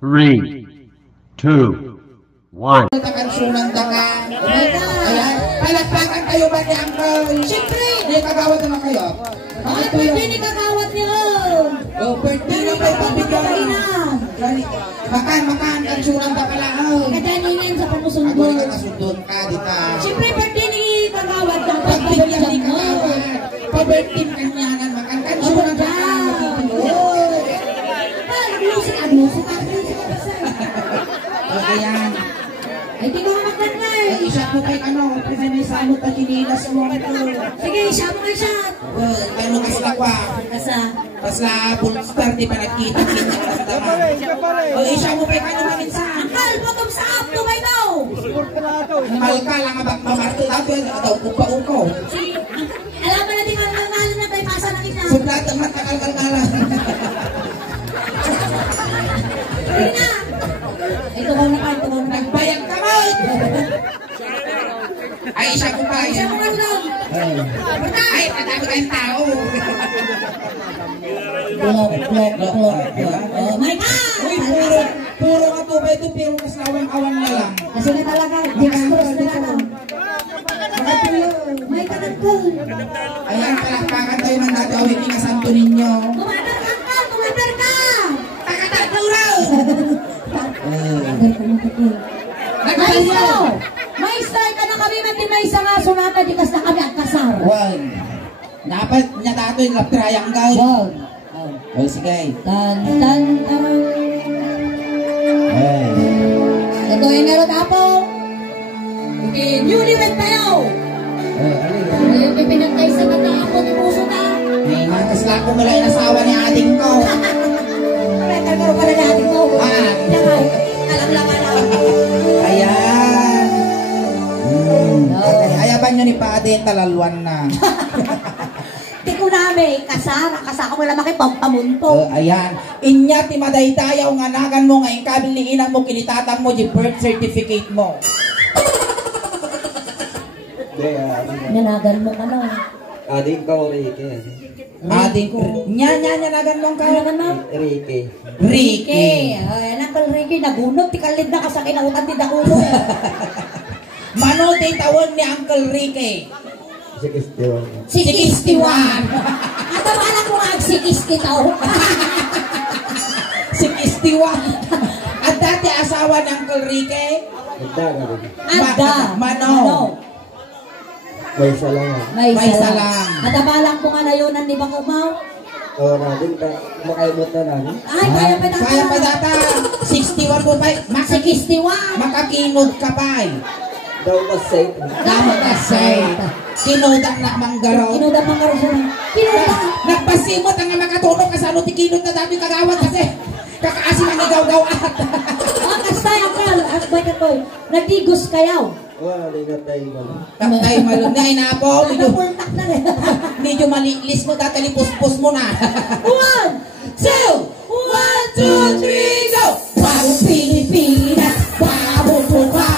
3, 2, 1. Kakansunan ka ka. Ayan. Palagpakan kayo ba ni Uncle? Siyempre! Hindi kagawad naman kayo. Ay, pwede ni kagawad niyo! Oh, birthday na may pabigyan. Makan, kansunan ka pala. Kadaningin sa Ako pamusundon. rin kasundon ka, dita. Siyempre, birthday ni kagawad dapat Pagbigyan ni pabigyan mo. kagawad. Pabirthday kanyanan, makan kansunan ka ka. Music. Ayan. Ay, di ko makan na eh. Isa ko kay ano, kasi may samot na kinilas mo. Sige, siya mo kay siya. Ano kasla kwa? Kasa. Kasla Bullstar, di pa nagkita. O, isa mo kay kano maminsan. Uncle, bottom sa up to by now. Malka lang abang mamarto tabi, ataw ko pa uko. Sige, alam mo na di man nanalo na tayo pasa na kita. Sublat naman, takal-kalkala. Sige na. Ito ko na. Nagbayang ka mo! Ay, isa ko pa. Siya mo man lang. Ay, madami kayong tao. Blok. Oh, my God! Uy, puro nga po ba ito, pero mas awan na lang. Kasi na talaga, dextrose na lang. May kanagkal. Ayan, palakpakan tayo ng natawin ni Santo Niño. Kumadar ka, Uncle! Kumadar ka! Takataguraw! Maiso! May start ka na kami may isa nga sunata di kas na kami ang kasar. One. Dapat niya tato yung lap triangle. Wow. O, sige. Tan. Ito ay meron apo. Okay, newlywed tayo. Ngayon may pinagtay sa mata ako ni puso na. May nakasla ko mula yung asawa ni ating ko. Metal ka rin pala natin mo. Alam lang. Ayan. Ayaban nyo ni Pade, talalwan na. Di ko namin, kasara ko mo lang makipampamunto. Ayan. Inya, timaday tayo, nga nagan mo, nga ikabil ni ina mo, kinitatan mo, yung birth certificate mo. Nanagan mo ka na. Ading ka o Ricky? Ading ko. Nya, nagan mo ka. Nanagan mo? Ricky. Ricky. Ay, Uncle Ricky, nagunod, tikalid na ka sa kinautan, di nakulo. Mano di tawon ni Uncle Ricky? 61. 61. At ang anak mo nga, 60 tao. 61. At dati asawa ni Uncle Ricky? Magda ka rin. Ada. Mano. May isa lang yan. May May salam. salam. At abalang ko nga na yun, ang libang umaw. Oo natin, makaimot na namin. Ay, kaya pa data. Kaya pa data. 61 ko pa. 61. Makakinod ka pa. Daw mas safe. Dapat kasay. Kinodang na manggaro. Kinuda pa nga rin siya. Kinuda. Nagpasimot ang makatulog ka sa ano tikinod na dami kagawad kasi kakaasin ang igaw-gaw at. Kastay, Uncle. At ba't ako, nagtigos kayaw. Wala na tayo malo. Tatay malong na inapo. Napultak na rin. Medyo malilis mo tatali puspos mo na. 1, 2, 1, 2, 3, go! Wow, Pilipinas. Wow, Cuba.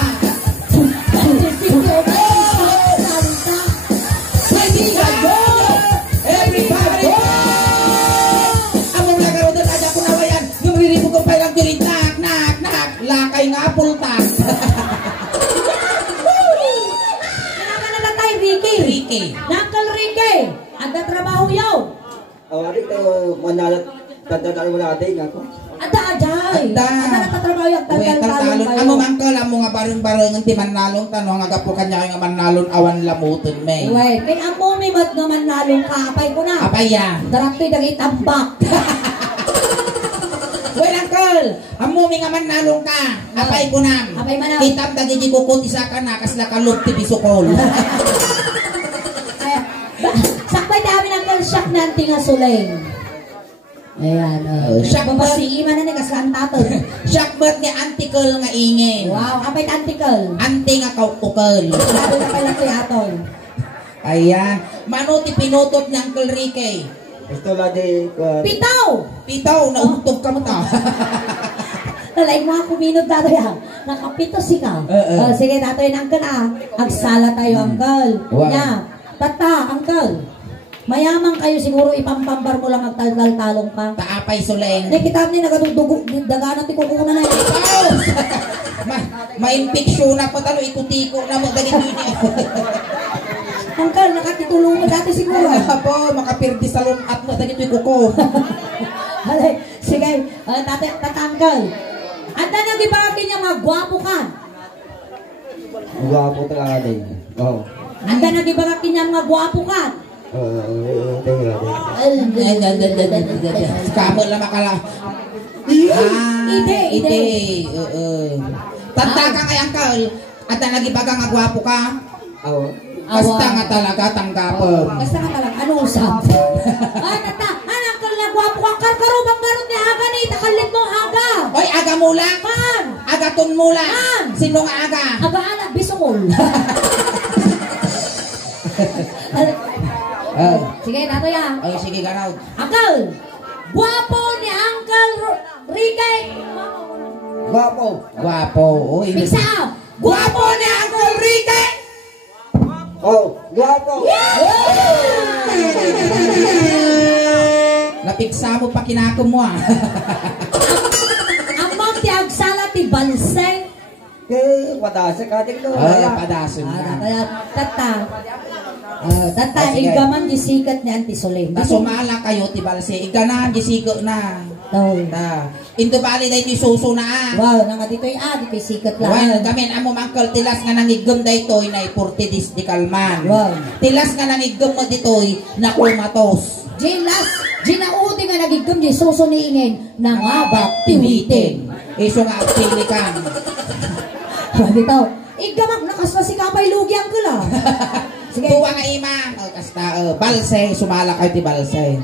Ready to go. Everybody go. Ang mga nagaro doon, ada ko na wayan. Yung riripo ko pa lang dirit. Nak. Lakay nga pultas. Ricky. Uncle Ricky, ada trabaho yaw. Oo, rin tayo manalat. Tanda-tanda mo natin ako. Ada ajay. Ada. Ada nakatrabaho yaw. Talon. Amo man ko lang mga bareng-bareng ti manalong tanong nga gapo kanya nga manalon awan lamuton me. Wait, kay amo mi mat nga manalong kapay ko na. Apaya. Darapti dagi tambak. Well, uncle, amo mi nga manalong ka. Apay ko nam. Apay manaw. Kitab dagi di kukut isa ka na kasla kalop ti bisukol. Sakpay dami ng kalsyak nanti nga suleng. Ayan, Siyak babasi iman na ni kaslantaton. Syakbat ni antikol nga ingin. Wow, apay antikal. Ante nga kaukukol. Sabi na pala ko yaton. Ayan. Mano ti pinutot ni Uncle Ricky. Gusto lang di ko. Pitaw, naugtog ka mo ta. Nalaig mo ako minod na yan. Nakapito si ka. Sige, nato yun, Uncle ah. Agsala tayo, Uncle. Wow. Nya, tata, Uncle. Mayaman kayo siguro ipampambar mo lang magtal-talong ka. Taapay suleng. Kita ni nagadudugo daganan ti kukunan na. Ma-infeksyon na pa talo ikutiko na mo dagit yun. Angkal, nakatitulungan dati siguro. Po, makapirdi sa lungat mo dagit yung kuko. Halay, sige, tatangkal. Anda nang ibakin niya mga gwapo ka. Gwapo talaga din. Oo. Anda nang ibakin niya mga gwapo ka. Kamu lang makala. Ide. Tanda ka kay Angkal. At nagibaga nga gwapo ka. Oo. Basta nga talaga tanggapon. Basta nga talaga, ano usap? Anak ka lang gwapo ka. Karkarubang marot ni Aga ni itakalit mo Aga. Oy, aga mula. Man. Aga tun mula. Man. Sino nga aga? Aga anak, bisungol. Sige, nato ya. Oy, sige ganaw. Uncle, guwapo ni Uncle Ricky. Gwapo. Gwapo. Oy. Pigsa. Gwapo ni Uncle Ricky. Oh, gwapo. Napigsa mo pa kinako mo ah. Amang ti agsala ti balseng. Kaya padasa ka din doon. Ay, padason na. Tata, sige. igaman di sikat ni Auntie Solen. Sumala kayo ti balse. Igana gisigo na. Tawag. Ta. Indo bali day ti suso na. Wow, nga dito'y dito'y sikat lang. Well, gamin amo mangkal tilas nga nangigem daytoy na 40 dis di kalman. Wow. Tilas nga nangigem mo ditoy na kumatos. Ginaudi nga nagigam di suso ni Ingen nangabat tiwitin. Iso nga pili kan. Dito, igamak nakaswa si Kapay Lugi ang kula. Sige. Tuwa nga ima. Kasta balse sumala kayo ti balse.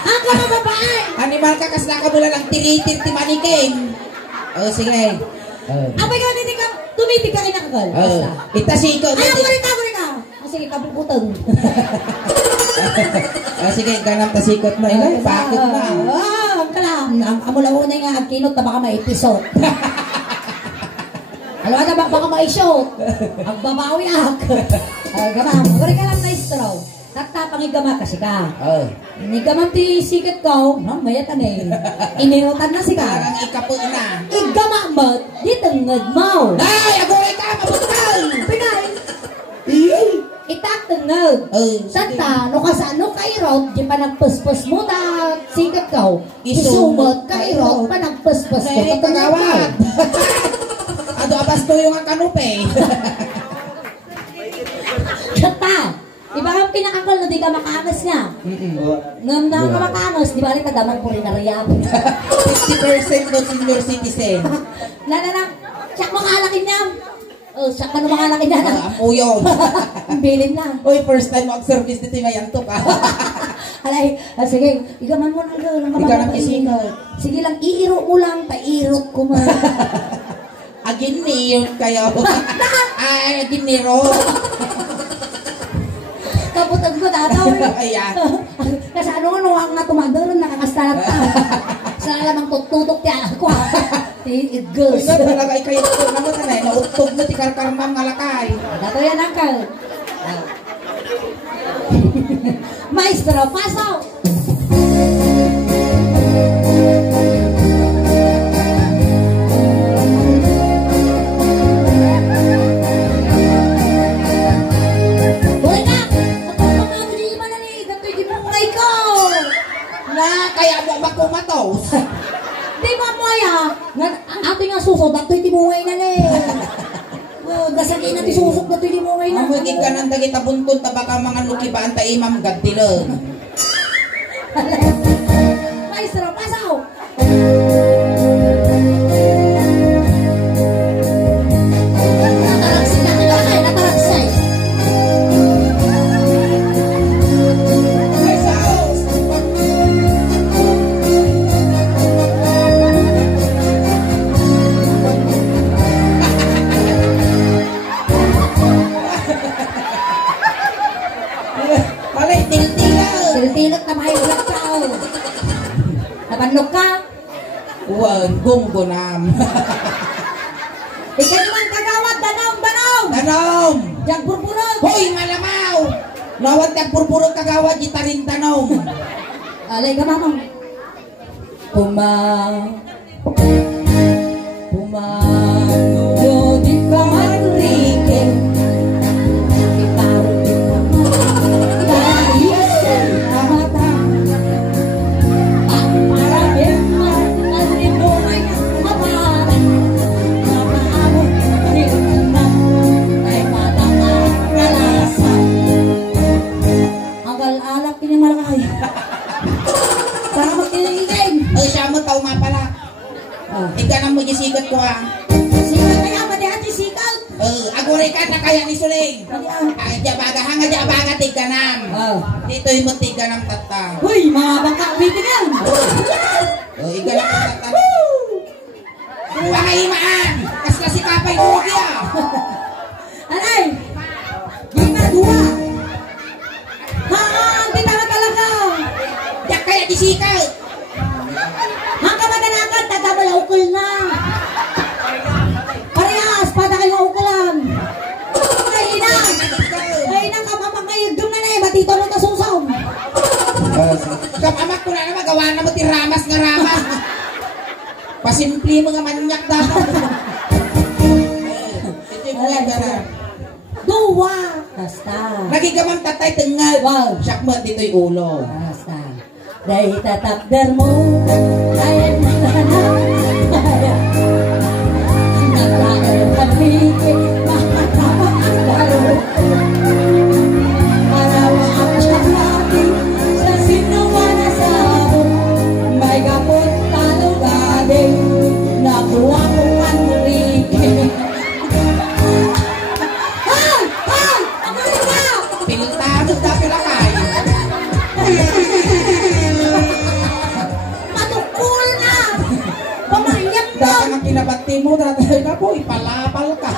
Ang ka babae. Animal ka kasla ka mula lang tiritir ti maniking. Sige. Abay ka hindi ka tumitig ka kinakakal. Basta. Itasiko. Ay, guri ka. Sige, kabutang. Sige, ganang tasikot na ila. Bakit na? Ang kalam. Amo lang una nga agkinot na baka ma-episode. Alam na baka ma-shoot. Ang babawi ak. Gamam. Guri ka lang na straw. Tatapang igama kasi ka. Igama ti sikat ko. Maya ka na eh. Ininutan na si ka. Parang ikapo na. Igama mo. Di tangad mo. Ay, agoy ka. Mabutay. Pinay. Itatangag. Santa, no kasano kairot, di pa nagpuspus mo na sikat ka. Isumot kairot, pa nagpuspus mo. Ay, pagawad. Ado abas to yung kanupe. Santa, iba kang pinakakal na di ka makaangas niya. Ngam na ka makaangas, di ba rin tagamang po rin na riyab. 50% no senior citizen. Siyak makalakin niya. Siyak ka na makalakin niya. Apuyo. Bilin na. Uy, first time mag-service dito yung mayanto ka. Alay, sige, igaman mo na lang. Ikaw lang isigaw. Sige lang, iirot mo lang, pairot ko mo. Aginirot kayo. Ay, aginirot. Kaputag ko dataw. Ayan. Kasi ano ang nga tumador, nakakastarap ka. Sa alamang tututok ti anak ko. It goes. Uy, talaga ay kayo ito naman na eh. Nautog mo ti karkarmang ngalakay. Dato yan, Uncle. Maestro, pasaw! Buhay ka! Kapag di man na ni, dato'y di mungay ko! Na, kaya mo ba kumatos? Di ba mo ya? Ang ato nga susok, dato'y di mungay na ni. Gasagin na ti susok, dato'y di mungay na. Mamagig ka nang dagita buntun, tabaka mga nukibaan ta imam gadtilon. Maestro, pasaw! Nataragsay na kilakay, nataragsay. Ay, saos! Malay, tiltilaw! Tiltilot na mahirap ka, oh. Napanok ka? Huwag, gumgunam. Ikaw naman kagawad, danaw! Tanom! Diyan burburog! Hoy, malamaw! Nawat yang purpurot kagawa gitarin tanong. Alay ka mamang. Pumanuyo di ka Manrique. Iparo di ka Maria sa mata. Ang parabim at libuhay mapara. Mapaamo rin na ay matangalasan. Ang alak din yung malakay. Para magkilingin. Ay, siya mo tao nga pala. Ika na mo gisikat ko ha. Sikat kaya pati ati sikat. Aguray ka na kaya ni Suling. Ay, jabaga hanga jabaga tiganam. Dito yung mo tiganam tata. Uy, mga bangka, uwitin yan. Ika na tata. Dua nga imaan. Kasla si kapay ko kaya. Alay, gina dua. Kita na talaga. Yak kaya gisikat. Hangka maganakan, taga ukol na. Parehas, pada kayo ukolan. Kaina ka mamangayagdum na na eh, batito mo tasusaw. Kapamak ko na naman, gawa na mo ti ramas nga ramas. Pasimpli mo nga manyak dapat. Ito yung mga gara. Dua. Basta. Nagigamang tatay tengad. Wow. Siyak mo dito yung ulo. Basta. Dahil tatakder mo, kaya mahanap, kaya naglaer pagpikit, makakama ang laro. Para maapasyaklati sa sinuwa na sabo, may kapot talugade, nakuha ko Manrique. Ay! Ay! Ang galing ka! Piltado na pilakay. Matukul na! Pamahiyap na! Data nga kinabati mo, dati na po, ipalapal ka.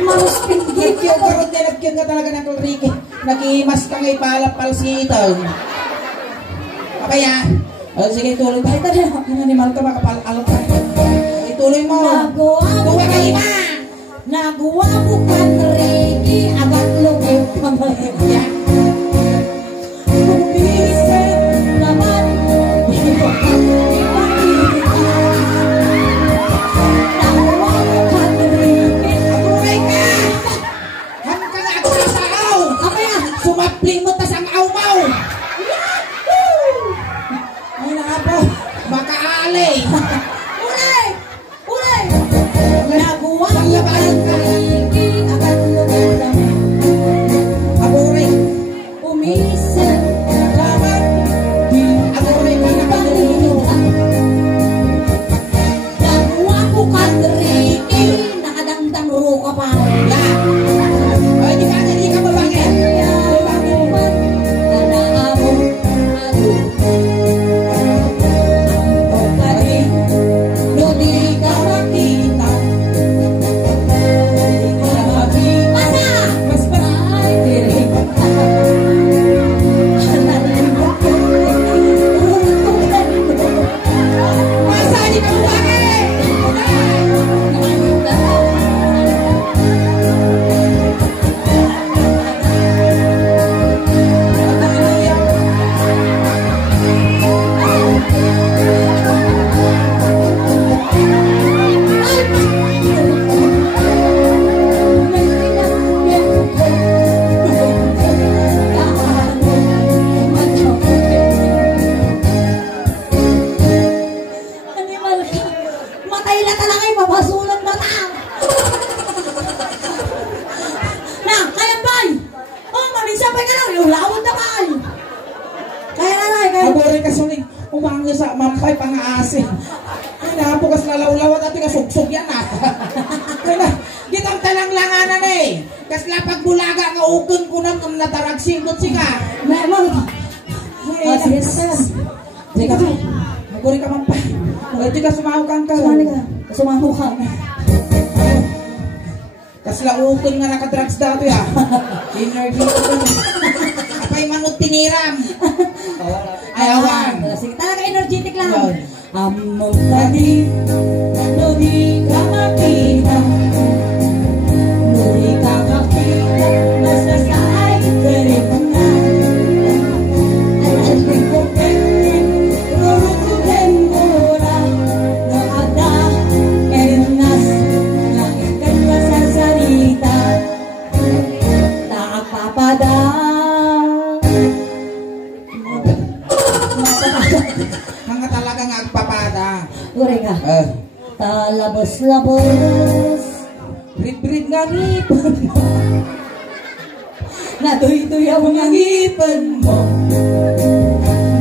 Maros pinggit Kyo, karot na nagkyon ka talaga ng Enrique. Nag-iimas ka nga ipalapal si ito. Papaya. Sige, tuloy tayo. Tadi, animal ka, makapal-alap ka. Ituloy mo. Tuwa ka ima! Nagawa mo Manrique, agad lugaw ka mahiyap. Bumisip naman, di ko ipakita. Nagawa mo Manrique, Aburay ka! Ham ka nga ako sa aw! apa yan? Sumapling mo tas ang aw-maw! Ay na nga po, makaali! Ulay! Ulay! Nagawa mo Labayan ka. Manrique, agad lugaw ka Aburay! Umisip naman, Aburay ka na ipakita. Nagawa mo Manrique, nakadangdang uro ka pa. Ya! Ay, di ka mabangin! Masa di ka mabangin! Matay na talaga yung mapasulan na ta. Na, kaya bay. Oh, manisapay ka lang. Yung lawad na bay. Kaya na lang, kaya. Aburay ka suling, umangyo sa mampay pangaasi. Ay, napukas na lawlawat at sugsug yan ah. Ay na, gitang talang langanan eh. Kasla pagbulaga nga ukon ko nang natarag singkot sika. Memang. Ay, sige, sige. Sige ka, aburay ka mampay. Ay, di ka sumahukang ka. Sumali ka. Sumaho ka. Kasla ukon nga nakadrugs dati ah. Energy ko ko. Apay manot tiniram. Ayawan. Sige, talaga energetic lang. Yun. Among tadi, nudi ka makita. Nudi ka makita, nasa side Talabas-labas. Rid-rid nga ngipon mo. Naduy-duyaw nga ngipon mo.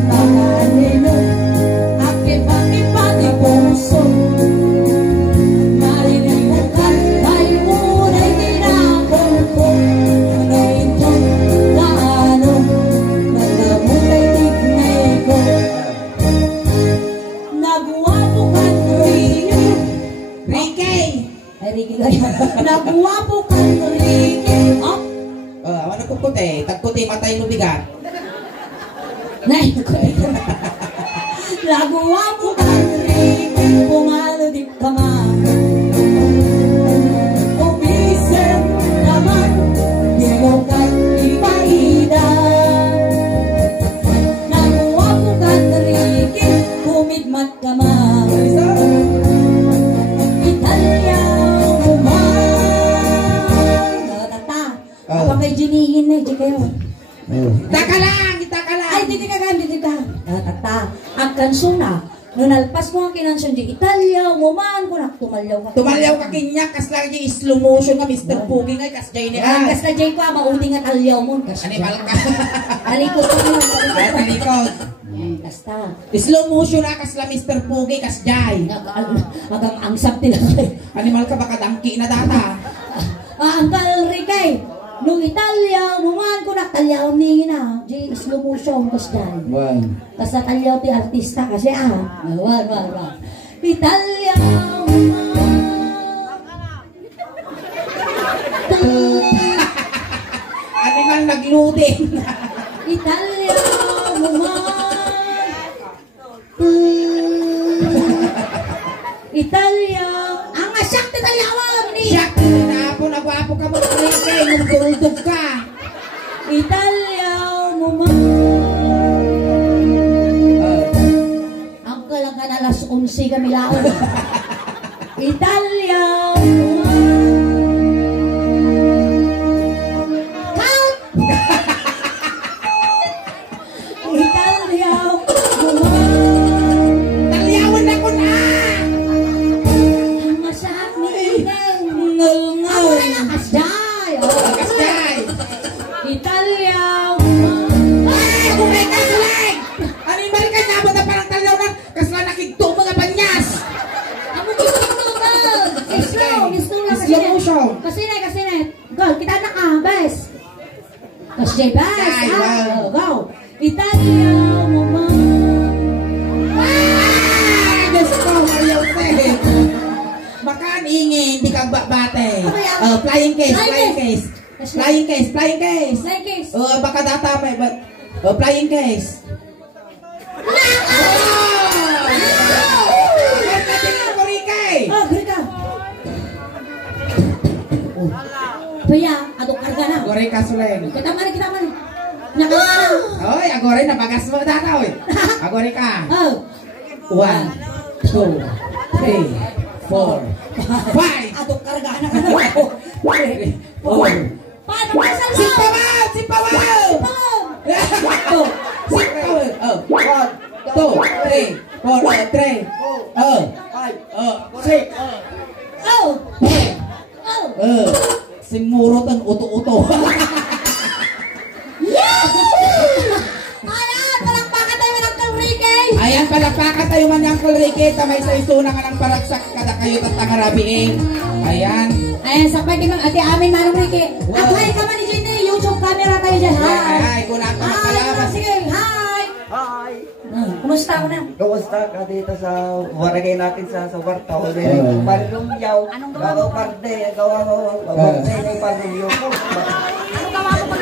Makanino, akip-akipati puso. Malilimukan, mayunay kinakongkong. Ngayon ko, paano, nagdamutay tignay ko. Nagwapo kan Ricky. Ricky! Ay, Ricky kayo. Nagwapo kan Ricky. Oh, Ano kukuti? Tagkuti matay lubigat. nay, nagwapo kan Ricky. Pumalo di ka man. Umisip naman, di mo kan ipaida. Nagwapo kan Ricky. Kumidmat ka man. Italya uman. Tata, apa kay jinihin na, di kayo. Taka lang! Ay, dito ka. Tata, ang kansuna, nunalpas mo ang kinansyon di Italya, umuman ko na, tumalyaw ka. Tumalyaw ka kinyak, kas lang yung slow motion nga Mr. Pugi nga, kas jay ni Ang kas na jay ko, maudi nga talyaw mo. Animal ka. Talikod ko yun. Talikod. Basta. Slow motion na, kas lang Mr. Pugi, kas jay. Agang angsap nila. Animal ka baka dangki na data. Ang kalrikay, nung Italya, umuman ko na, talyaw ni na. Di slow motion, kas jay. Kas na talyaw ti artista kasi Wan. Italya, Animal nagluding. Italya, Italya, ang asyak ti talyawan ni. Siyak, naapo nagwapo ka mo. Kay, nagduldog ka. Italya, ang kalagan alas 11 kami laon. Italya, count! Italya, Talyawan na ko na! ang masak ni Eden. Ngal-ngal. Ako na kasday. Kas jay. Italya, Ay, kumay ka sulag! Animal ka niya, na parang talyaw na. Kas lang nakigtong mga banyas. Amo dito man. Slow lang Slow motion. Kasi na. Go, kita na ka, bes. Kasi bes. Ay, wow. Go. Italia, mama. Ay, Diyos ko, Mario Jose. Makan ingin, di ka bate. Flying case. Flying case. Baka data may flying case. Oh, grita. Paya, adok karga na. Gore ka sulen. Kita mana. Nakala. Oy, agore na bagas mo data oy. Agore ka. Oh. 1, 2, 3, 4, 5. Adok karga na ka na. 4. Paano masal mo? Sipawan! Pam. 1, 2, 3, 4, 3. 6. Oh. Simurot ang uto-uto. Ayan, palakpakan tayo ng Ricky. Ayan, palakpakan tayo man yung Ricky. Tamay sa isuna nga ng paragsak kada kayo at tangarabiin. Ayan. Ayan, sakpay din mang ate amin manong Ricky. Wow. At hi ka man ni Jenny, YouTube camera tayo dyan. Hi. Ay, kung ako Hi, nakalabas. sige, hi. Hi! Kumusta ako na? Kamusta ka dito sa barangay natin sa Wartaw? Parlumyaw. Gawa parde. Gawa parde ng parlumyaw ko.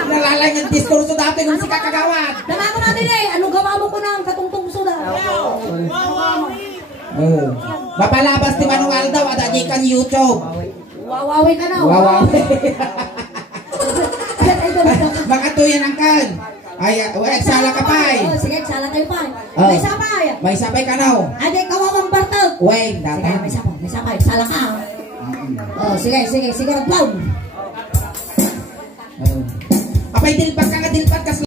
Nalalang yung diskurso dati kung si kakagawad. Dama ko natin eh. Anong gawa mo ko ng katungtong suda? Mapalabas ni Manuel daw at ajikan YouTube. Wawawi ka na. Wow. Makatuyan Makatuyan ang kan. Ay, sala ka pa eh. Sige, sala tayo pa. Oh. May sapay. May sapay ka na. Ade, kawawang bartag. Wait, Sige, data. may sapay. Sala ka. Sige, nagplaw. Apay dilpat ka nga dilpat kas